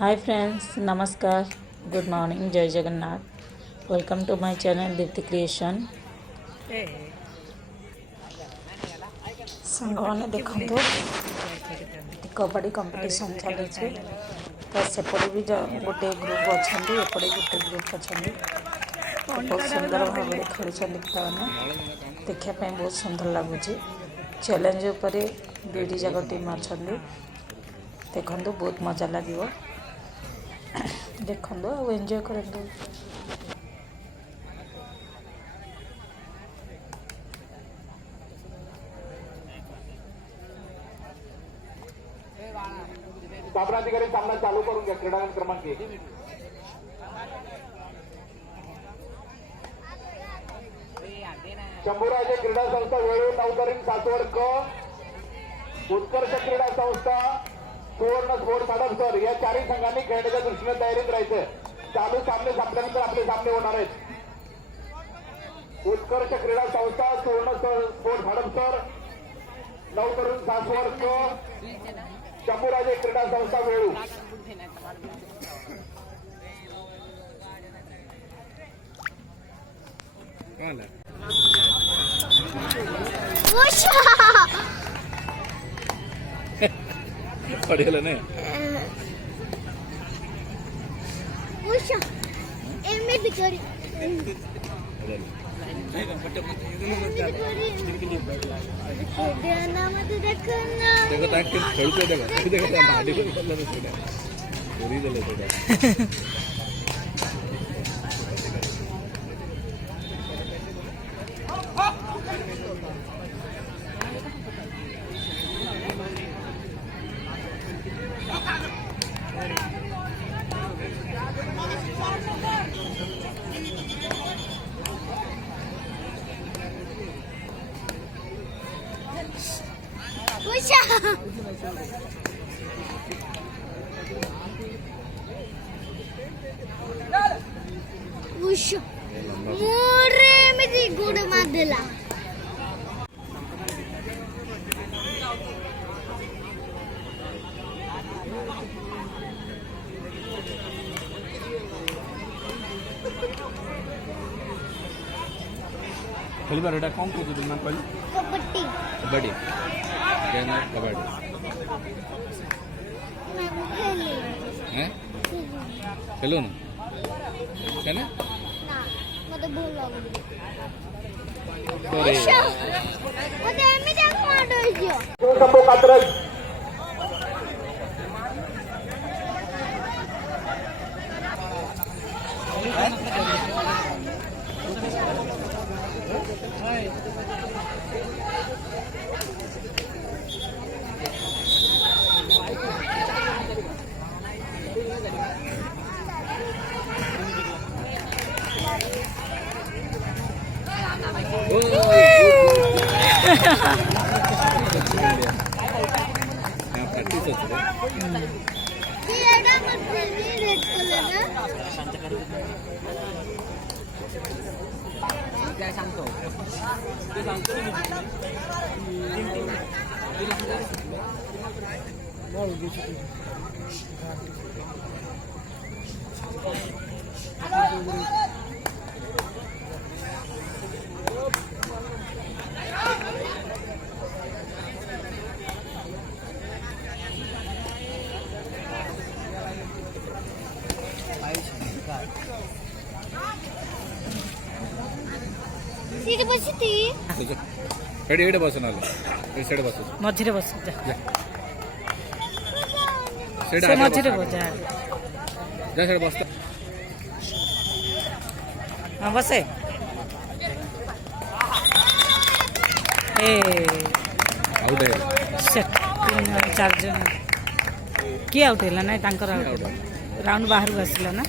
हाय friends, नमस्कार, good morning, जय Jagannath. Welcome to my channel Deepti creation. सांगने देखो कबड्डी कंपटीशन चली तो सेपटे भी गोटे ग्रुप अच्छा एपटे गोटे ग्रुप अच्छा बहुत सुंदर भाव में खेलुंट पिलाने देखापी बहुत सुंदर लगुच। चैलेंज उपर दुईटी जाक टीम अच्छा देखु बहुत मजा लगे देखो और एंजॉय करूँ। सामनाधिकारी सामना चालू करून घ्या। क्रीडांगण क्रमांक 1 शंभूराजे क्रीडा संस्था वेळू नवतरीण सासवड क उत्कर्ष क्रीडा संस्था सुवर्ण स्पोर्ट्स हडपसर या चारही संघांनी खेळण्याच्या दृष्टीने तयारीत राहायचं। चालू सामने संपल्यानंतर आपले सामने होणार आहेत। उत्कर्ष क्रीडा संस्था सुवर्ण स्पोर्ट्स हडपसर नवतरीण सासवड क शंभूराजे क्रीडा संस्था वेळू। पडेल नाही मोरे मेरी गुड मादला खेल बार कौन कौन तुम नाम कहली कबड्डी कबड्डी क्या नाम कबड्डी मैं खेली हैं खेलो ना क्या ना ना मतलब भूल गई अरे मतलब मैं क्या मार रही हूं जो संभव कात्रज ये ना मतलब ये रेड कलर ना काय सांगतो ते सांगतो सीट बसती एडे एडे बसून आलो ए साइड बसू मझे बस साइड से मझे बस जा साइड बस हाँ बस ए आउट है सेट 3-4 जन किए आउट है ना तांकर आउट राउंड बाहर आसला ना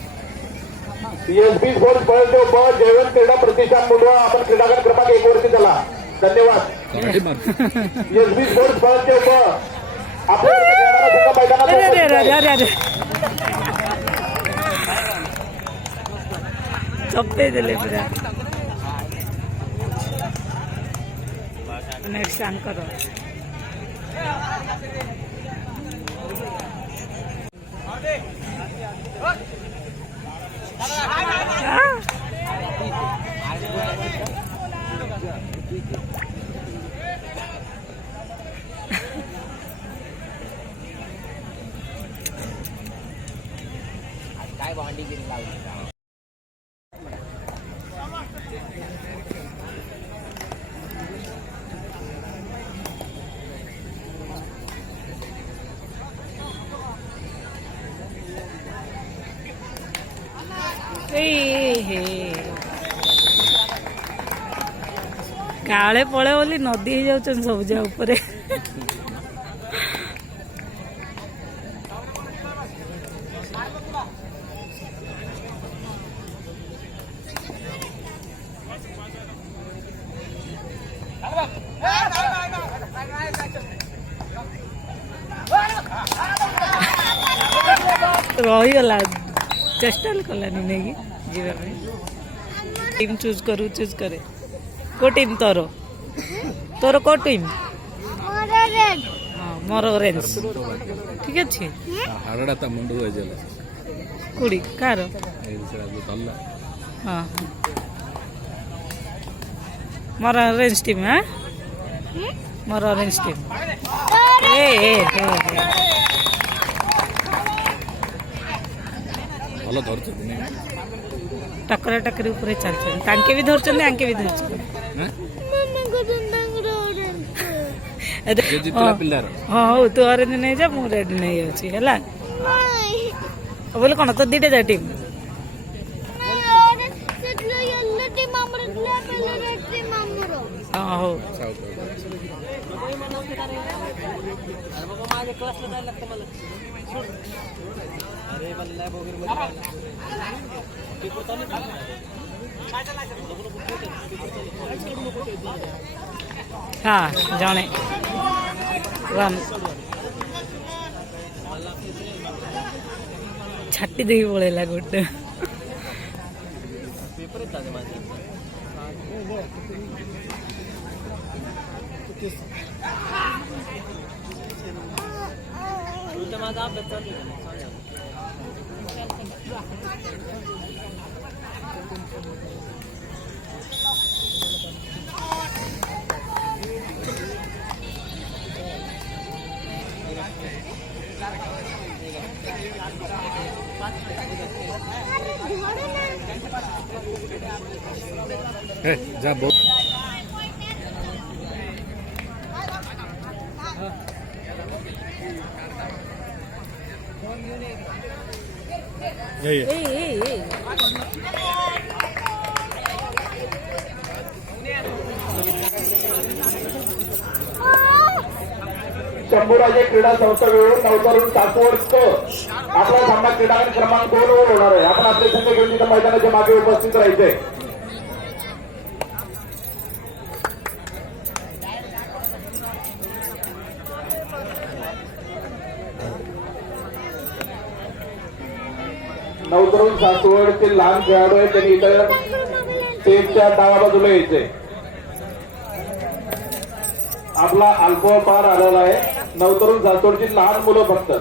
सीएसबी स्पोर्ट्स पळदेव ब जयवंत क्रीडा प्रतिष्ठान मुंडवा आपण क्रीडांगण क्रमांक 1 वरती चला। धन्यवाद। कबड्डी मार सीएसबी स्पोर्ट्स पळदेव ब आपल्या खेळणारा संघ मैदानात चप्पे देले पूरा नेक्स्ट ऑन करो। काय भांडी गिरी लावली काले पड़े बोली नदी हो जाउछन सब जा ऊपर रहीगला चेष्टा कलानी नहीं जीवा टीम चूज करे को टीम तोर तोर को टीम मोरा रेड हाँ मोर ऑरेंज ठीक अच्छे हरड़ा ता मुंडू होइजला कुड़ी कार ए सेरा जो तल्ला हाँ मोर ऑरेंज टीम है मोर ऑरेंज टीम ए भलो धरछ तुनी टकरा टकरी ऊपर चलछन तांके भी धरछन आंके भी धरछन हैं मम्मा को दंग ऑरेंज जे जितला पिल्लार हाँ हो तू ऑरेंज नहीं जा मु रेड नहीं अछि हला नहीं बोले कोन तो दीटे जा टीम नहीं ऑरेंज सेटलो येलो टीम हमर पहले रेड टीम हमरो हाँ हो साउथ माझ्या क्लासला जायला लागतं मला अरे बल्ला बोगर हाँ जाने वन छाटी देवी पड़ेगा गोटे पेपर येतात माझे तू तर माझा अभ्यास चालू आहे ए जा बो शंभूराजे क्रीडा संस्था मिळून नवतरुण सासवड क आपला सामना क्रीडांगण क्रमांक 2 वर होणार आहे. आपण आपले संघ घेऊन तिथं मैदानाच्या मागे उपस्थित राहायचंय. नवतरुण सासवडचे लहान खेळाडू आहेत त्यांनी इथं स्टेजच्या डाव्या बाजूला यायचंय. आपला अल्पोपार आलेला आहे. नवतरुण सासवडची लहान मुलं फक्त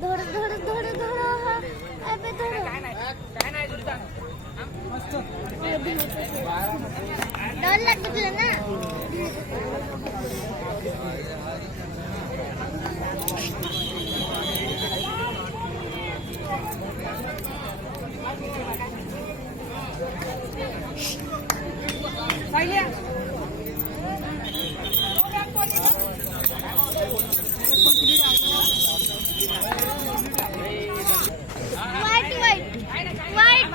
धोड धोड धोड धोड अबे धोड डर लागतो तुला ना वाइट वाइट वाइट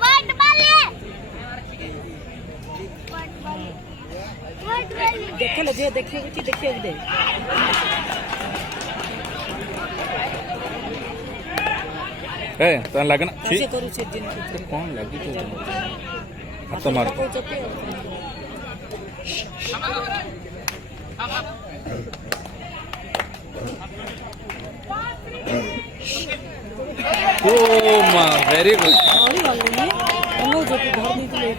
वाइट बाले वाइट बाले देखे लो जे देखिए दे ଏ ତାହେଲେ ଲାଗେନା ଛି ସେ କରୁଛେ ଜିନିଷ କ'ଣ ଲାଗୁଛି ହାତ ମାର ଓ ମା ଭେରି ଗୁଡ୍ ଧରି ଗଲିନି ଅନଉ ଯଦି ଧରି ଦେଇଥିଲେ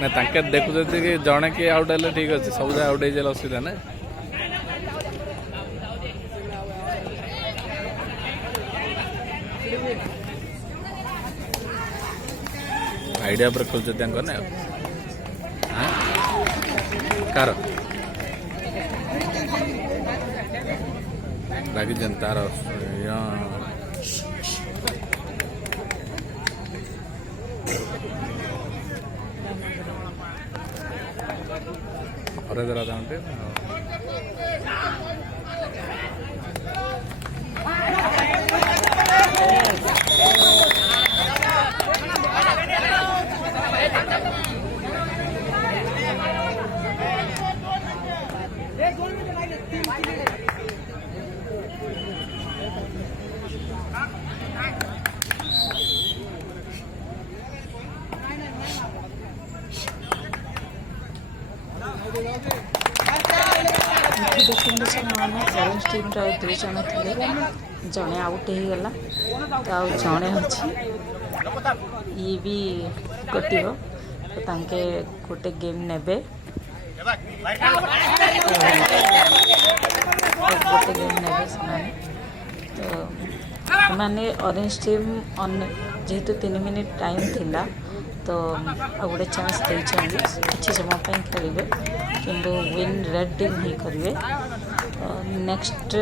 ନା ତାଙ୍କେ ଦେଖୁଛନ୍ତି କି ଜଣେ କିଏ ଆଉଟ୍ ହେଲେ ଠିକ୍ ଅଛି ସବୁ ଯାକ ଆଉଟ୍ ହେଇଯାଲେ ଅସୁବିଧା ନା ଆଇଡ଼ିଆ ଉପରେ ଖୋଜୁଛନ୍ତି ତାଙ୍କ ନା କାର ଲାଗିଛନ୍ତି ତାର ଘରେ ଦେଲା ତାଙ୍କ ଦେଖନ୍ତୁ ସେମାନେ ଅରେଞ୍ଜ ଟିମ୍ର ଆଉ 2 ଜଣ ଥିଲେ ଜଣେ ଆଉଟ୍ ହେଇଗଲା ଆଉ ଜଣେ ଅଛି ଇଏ ବି କଟିବ ତ ତାଙ୍କେ ଗୋଟେ ଗେମ୍ ନେବେ ଗୋଟେ ଗେମ୍ ନେବେ ସେମାନେ ତ ସେମାନେ ଅରେଞ୍ଜ ଟିମ୍ ଯେହେତୁ 3 ମିନିଟ୍ ଟାଇମ୍ ଥିଲା ତ ଆଉ ଗୋଟେ ଚାନ୍ସ ଦେଇଛନ୍ତି କିଛି ସମୟ ପାଇଁ ଖେଳିବେ କିନ୍ତୁ ୱିନ୍ ରେଡ୍ ଟିମ୍ ହିଁ କରିବେ ନେକ୍ସଟ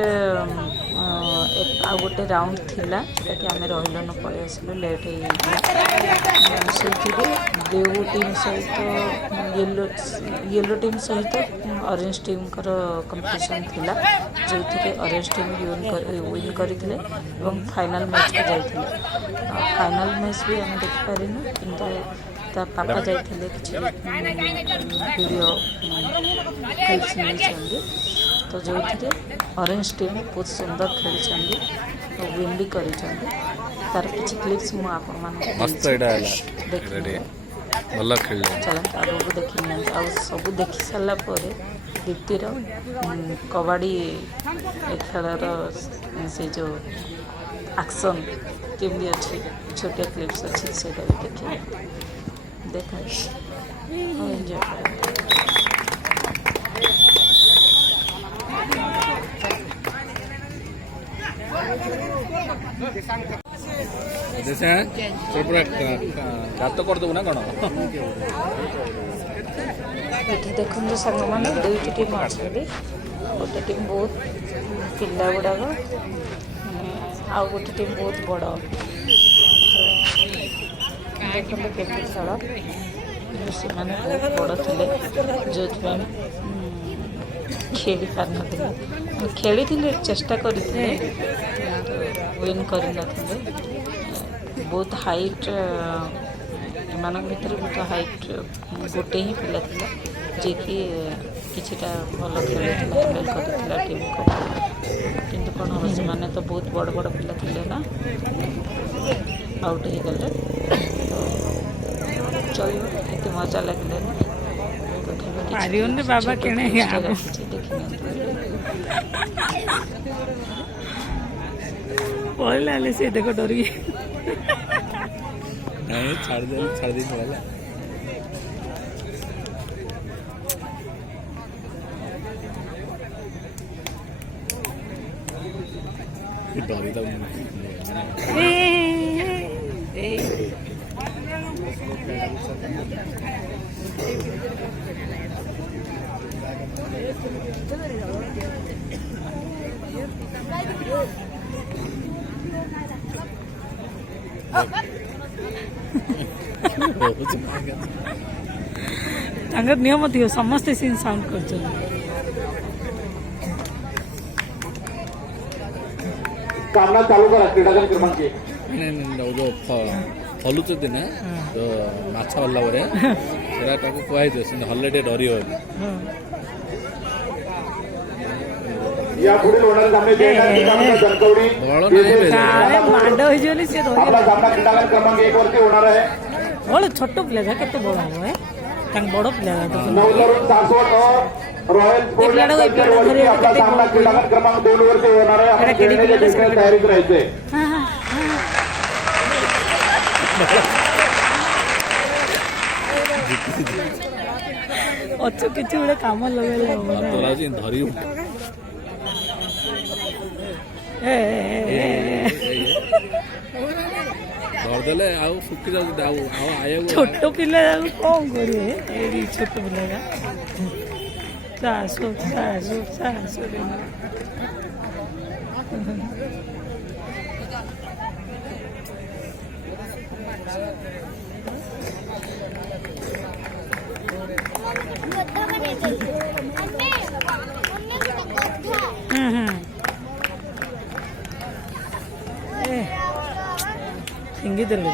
ଆଉ ଗୋଟେ ରାଉଣ୍ଡ ଥିଲା ଯେଉଁଟାକି ଆମେ ରହିଲୁନୁ ପଳେଇ ଆସିଲୁ ଲେଟ୍ ହେଇଯାଇଥିଲା ସେଇଥିରେ ବ୍ଲୁ ଟିମ୍ ସହିତ ୟେଲୋ ଟିମ୍ ସହିତ ଅରେଞ୍ଜ ଟିମ୍ଙ୍କର କମ୍ପିଟିସନ୍ ଥିଲା ଯେଉଁଥିରେ ଅରେଞ୍ଜ ଟିମ୍ ୱିନ୍ କରିଥିଲେ ଏବଂ ଫାଇନାଲ୍ ମ୍ୟାଚ୍କୁ ଯାଇଥିଲେ ଫାଇନାଲ୍ ମ୍ୟାଚ୍ ବି ଆମେ ଦେଖିପାରିନୁ କିନ୍ତୁ ତା ପାପା ଯାଇଥିଲେ କିଛି ଭିଡ଼ିଓ କ୍ଲିପ୍ସ ନେଇଛନ୍ତି ତ ଯେଉଁଥିରେ ଅରେଞ୍ଜ ଟିମ୍ ବହୁତ ସୁନ୍ଦର ଖେଳିଛନ୍ତି ୱିନ୍ ବି କରିଛନ୍ତି ତାର କିଛି କ୍ଲିପ୍ସ ମୁଁ ଆପଣମାନଙ୍କୁ ମସ୍ତ ଏଇଟା ହେଲା ଦେଖିବେ ଭଲ ଖେଳିଲେ ଚାଲନ୍ତୁ ଆଗକୁ ଦେଖି ନିଅନ୍ତୁ ଆଉ ସବୁ ଦେଖି ସାରିଲା ପରେ ଦୀପ୍ତିର କବାଡ଼ି ଖେଳର ସେ ଯେଉଁ ଆକ୍ସନ୍ କେମିତି ଅଛି ଛୋଟିଆ କ୍ଲିପ୍ସ ଅଛି ସେଇଟା ବି ଦେଖିବେ ଦେଖନ୍ତୁ ଆଉ ଏନ୍ଜୟ କରନ୍ତୁ ପୁରା ଗାତ କରିଦେବୁ ନା କ'ଣ ଏଠି ଦେଖନ୍ତୁ ସାଙ୍ଗମାନେ 2ଟି ଟିମ୍ ଅଛନ୍ତି ଗୋଟେ ଟିମ୍ ବହୁତ ପିଲା ଗୁଡ଼ାକ ଆଉ ଗୋଟେ ଟିମ୍ ବହୁତ ବଡ଼ ଦେଖନ୍ତୁ କେମିତି ଖେଳ ସେମାନେ ବହୁତ ବଡ଼ ଥିଲେ ଯେଉଁଥିପାଇଁ ଖେଳି ପାରିନଥିଲେ ଖେଳିଥିଲେ ଚେଷ୍ଟା କରିଥିଲେ ୱିନ୍ କରିନଥିଲେ ବହୁତ ହାଇଟ୍ ଏମାନଙ୍କ ଭିତରେ ବହୁତ ହାଇଟ୍ ଗୋଟେ ହିଁ ପିଲା ଥିଲା ଯିଏକି କିଛିଟା ଭଲ ଖେଳିଥିଲା ହେଲ୍ପ କରିଥିଲା ଟିମ୍କୁ କିନ୍ତୁ କ'ଣ ହେବ ସେମାନେ ତ ବହୁତ ବଡ଼ ବଡ଼ ପିଲା ଥିଲେ ନା ଆଉଟ୍ ହେଇଗଲେ ଚଳିବ ଏତେ ମଜା ଲାଗିଲାନି ତଥାପି ବାବା କିଣେ ରଖିଛି ଦେଖିନିଅନ୍ତୁ ପଳେଇଲା ହେଲେ ସେ ଦେଖ ଡରିକି ଛାଡ଼ି ଦେଇକି ଗଲା ଡରି ତ ତାଙ୍କର ନିୟମ ଥିବ ସମସ୍ତେ ସିନ୍ ସାଉଣ୍ଡ କରୁଛନ୍ତି सामना चालू करा क्रीडागन क्रमांक 1 ହଲୁଛନ୍ତି ନା ତ ମାଛ ହଲା ପରେ ସେଟା ତାକୁ କୁହାହେଇଥିବ ସେମିତି ହଲେ ଟିକେ ଡରିବ या पुढील होणारे सामने जनकवडी अरे मांड होइजली से आपला सामना क्रीडांगण क्रमांक 1 वरती होणार आहे. बड़ छोट पिला जा केते बड़ हो है तांग बड़ पिला जा तो नवतरुण सासवड रॉयल स्पोर्ट्स कल्चर वरती आपला सामना क्रीडांगण क्रमांक 2 वरती होणार आहे. आपण खेळण्याच्या दिवसात तयारीत राहायचंय. अच्छो किछि बड़े काम लगेला ତୋରା ଯେ ଧରି ଧରିଦେଲେ ଆଉ ଶୁଖି ଯାଉଛି ଆଉ ଆଉ ଆୟକୁ छोट पिला कौन करे एडी छोट पिला जा सासु सासु सासु ಹಿಂಗೆ ಇದ್ರಲ್ಲಿ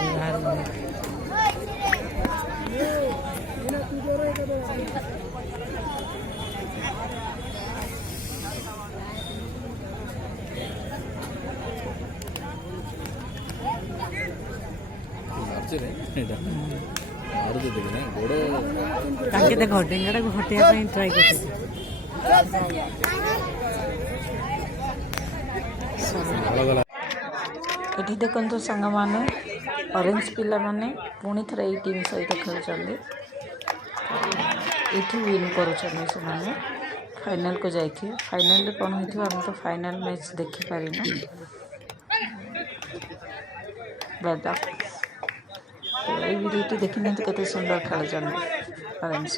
ମାରୁଛିରେ ଏଇଟା ମାରୁଛି ଦେଖିନା ଗୋଡ଼ ତାଙ୍କେ ଦେଖ ଡେଙ୍ଗାଟାକୁ ହଟେଇବା ପାଇଁ ଟ୍ରାଏ କରୁଛନ୍ତି। ଏଠି ଦେଖନ୍ତୁ ସାଙ୍ଗମାନେ ଅରେଞ୍ଜ ପିଲାମାନେ ପୁଣି ଥରେ ଏଇ ଟିମ୍ ସହିତ ଖେଳୁଛନ୍ତି। ଏଠି ୱିନ୍ କରୁଛନ୍ତି ସେମାନେ ଫାଇନାଲକୁ ଯାଇଥିବେ। ଫାଇନାଲରେ କ'ଣ ହେଇଥିବ ଆମେ ତ ଫାଇନାଲ ମ୍ୟାଚ୍ ଦେଖିପାରିନୁ। ଦାଦା ଏଇ ଭିଡ଼ିଓଟି ଦେଖିନିଅନ୍ତୁ କେତେ ସୁନ୍ଦର ଖେଳୁଛନ୍ତି ଅରେଞ୍ଜ।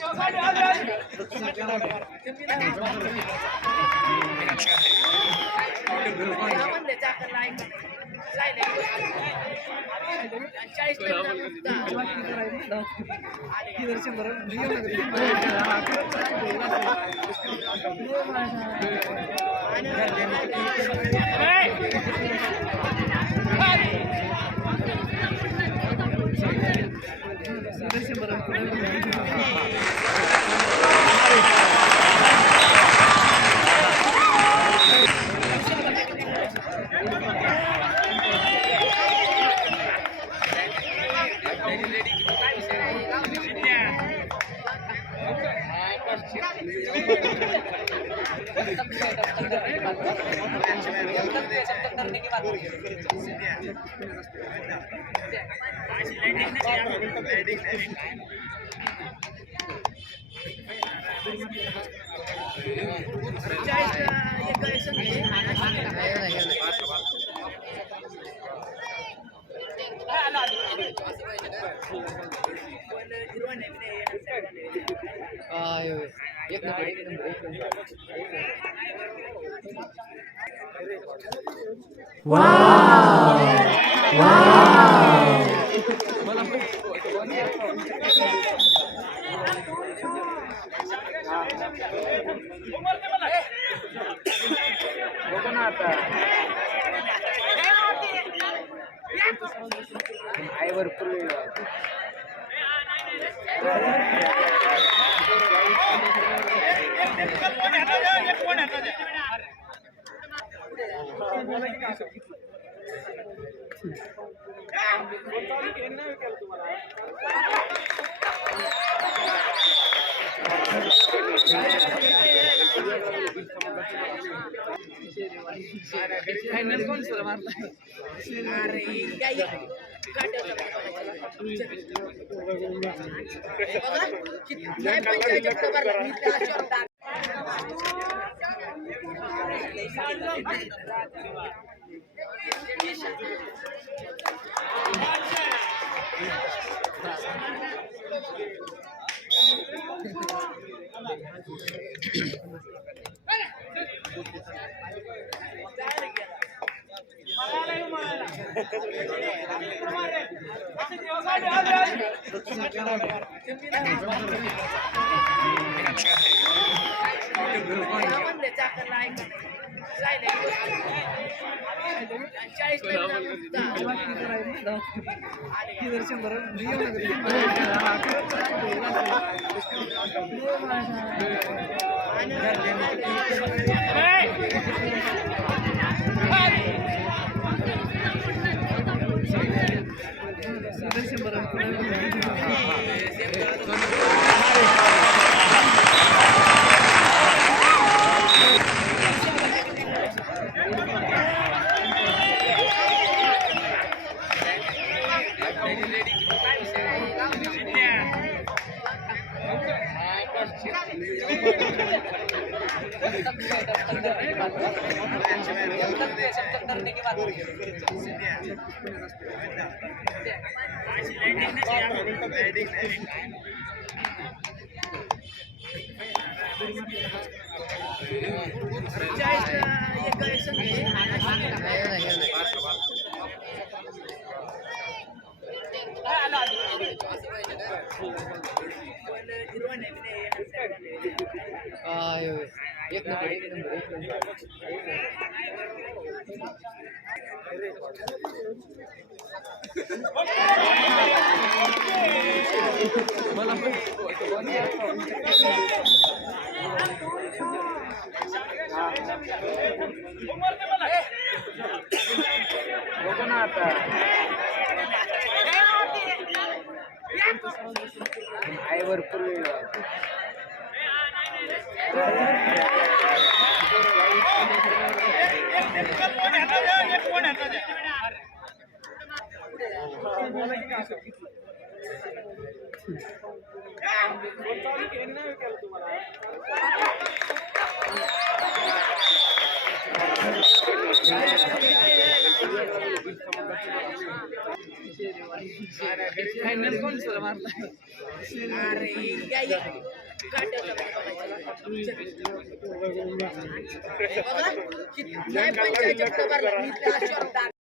नाही पंचायत